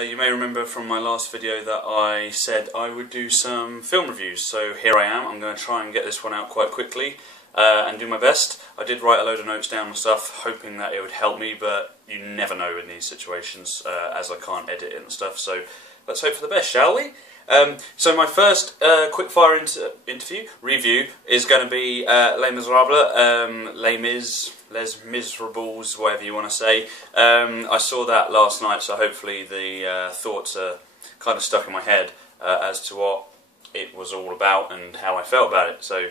You may remember from my last video that I said I would do some film reviews, so here I am. I'm going to try and get this one out quite quickly and do my best. I did write a load of notes down and stuff, hoping that it would help me, but you never know in these situations, as I can't edit it and stuff, so let's hope for the best, shall we? So my first quickfire review is going to be Les Misèrables, Les Miserables, whatever you want to say. I saw that last night, so hopefully the thoughts are kind of stuck in my head as to what it was all about and how I felt about it. So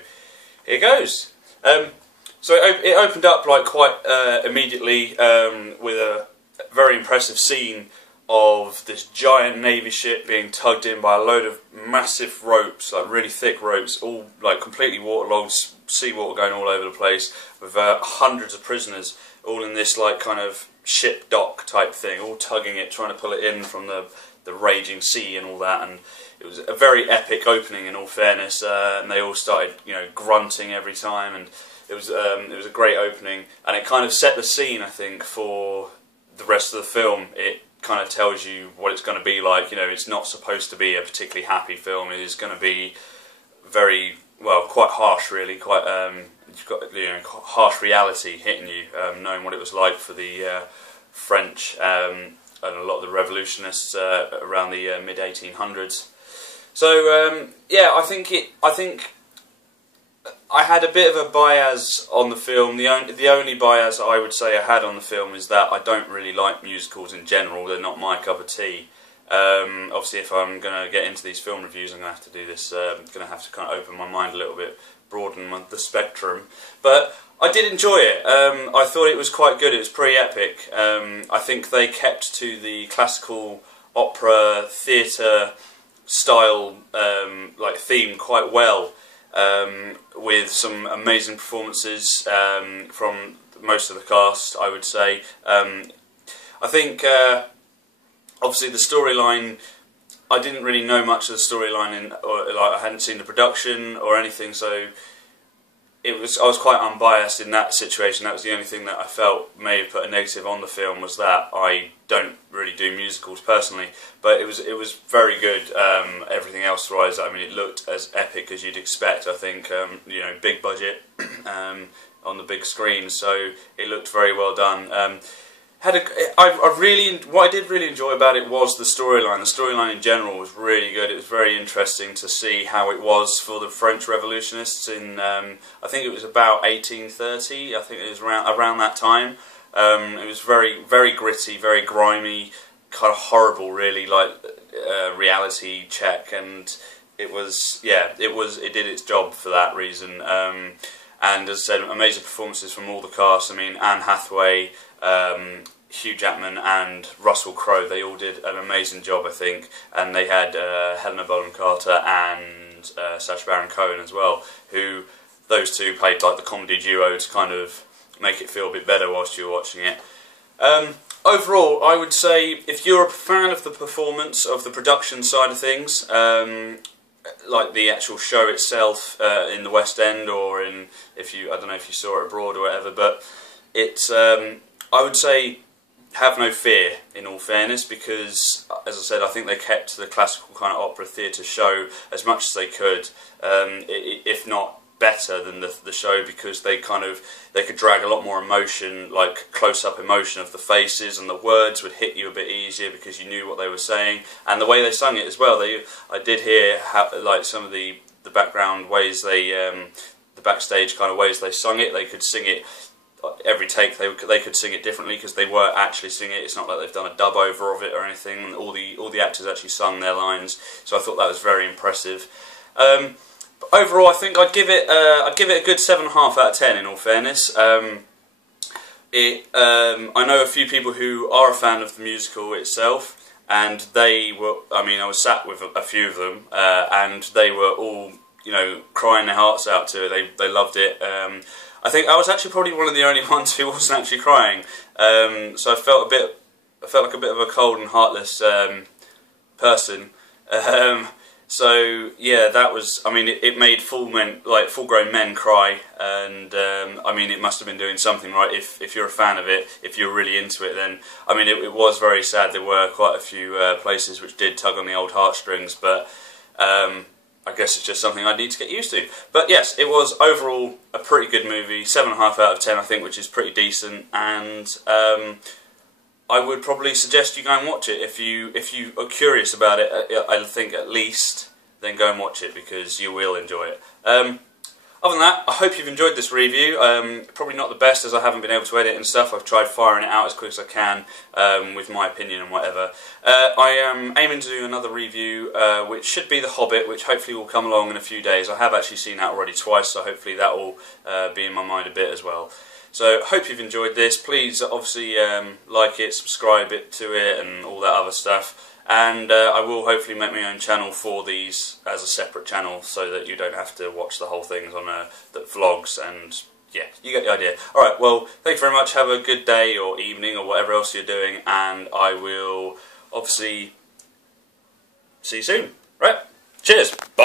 here goes. So it opened up like quite immediately with a very impressive scene of this giant navy ship being tugged in by a load of massive ropes, like really thick ropes, all like completely waterlogged, seawater going all over the place, with hundreds of prisoners all in this like kind of ship dock type thing, all tugging it, trying to pull it in from the raging sea and all that. And it was a very epic opening, in all fairness, and they all started, you know, grunting every time, and it was a great opening, and it kind of set the scene, I think, for the rest of the film. It kind of tells you what it's going to be like. You know, it's not supposed to be a particularly happy film. It is going to be very, well, quite harsh, really. Quite, you've got, you know, harsh reality hitting you, knowing what it was like for the French and a lot of the revolutionists around the mid 1800s. So yeah, I think I had a bit of a bias on the film. The only bias I would say I had on the film is that I don't really like musicals in general. They're not my cup of tea. Obviously, if I'm going to get into these film reviews, I'm going to have to do this. I'm going to have to kind of open my mind a little bit, broaden the spectrum. But I did enjoy it. I thought it was quite good. It was pretty epic. I think they kept to the classical opera theatre style like theme quite well. With some amazing performances from most of the cast, I would say. I think, obviously, the storyline, I didn't really know much of the storyline, or like I hadn't seen the production or anything, so I was quite unbiased in that situation. That was the only thing that I felt may have put a negative on the film, was that I don't really do musicals personally, but it was very good. Everything else wise, I mean, it looked as epic as you'd expect. I think you know, big budget on the big screen, so it looked very well done. What I did really enjoy about it was the storyline. The storyline in general was really good. It was very interesting to see how it was for the French revolutionists in, I think it was about 1830, I think it was around that time. It was very, very gritty, very grimy, kind of horrible, really, like reality check, and it was, yeah, it did its job for that reason. And as I said, amazing performances from all the cast. I mean, Anne Hathaway, Hugh Jackman and Russell Crowe, they all did an amazing job, I think. And they had Helena Bonham Carter and Sacha Baron Cohen as well, who, those two played like the comedy duo to kind of make it feel a bit better whilst you were watching it. Overall, I would say, if you're a fan of the performance, of the production side of things, like the actual show itself in the West End, or in, I don't know if you saw it abroad or whatever, but it's, I would say, have no fear, in all fairness, because, as I said, I think they kept the classical kind of opera theatre show as much as they could, if not better than the show, because they could drag a lot more emotion, like close-up emotion of the faces, and the words would hit you a bit easier because you knew what they were saying, and the way they sung it as well. I did hear like some of the background ways the backstage kind of ways they sung it. They could sing it every take. They could sing it differently because they were actually singing it. It's not like they've done a dub over of it or anything. All the actors actually sung their lines, so I thought that was very impressive. Overall, I think I'd give it a good 7.5 out of 10. In all fairness, I know a few people who are a fan of the musical itself, and they were. I mean, I was sat with a few of them, and they were all, you know, crying their hearts out to it. They loved it. I think I was actually probably one of the only ones who wasn't actually crying. So I felt like a bit of a cold and heartless person. So yeah, that was. I mean, it made full-grown men cry, and I mean, it must have been doing something right. If you're a fan of it, if you're really into it, then I mean, it was very sad. There were quite a few places which did tug on the old heartstrings, but I guess it's just something I need to get used to. But yes, it was overall a pretty good movie, 7.5 out of 10, I think, which is pretty decent, and I would probably suggest you go and watch it if you are curious about it. I think at least then go and watch it because you will enjoy it. Other than that, I hope you've enjoyed this review. Probably not the best as I haven't been able to edit and stuff. I've tried firing it out as quick as I can with my opinion and whatever. I am aiming to do another review which should be The Hobbit, which hopefully will come along in a few days. I have actually seen that already twice, so hopefully that will be in my mind a bit as well. So, hope you've enjoyed this. Please, obviously, like it, subscribe to it, and all that other stuff. And I will hopefully make my own channel for these as a separate channel, so that you don't have to watch the whole things on the vlogs. And yeah, you get the idea. All right. Well, thank you very much. Have a good day or evening or whatever else you're doing, and I will obviously see you soon. Right. Cheers. Bye.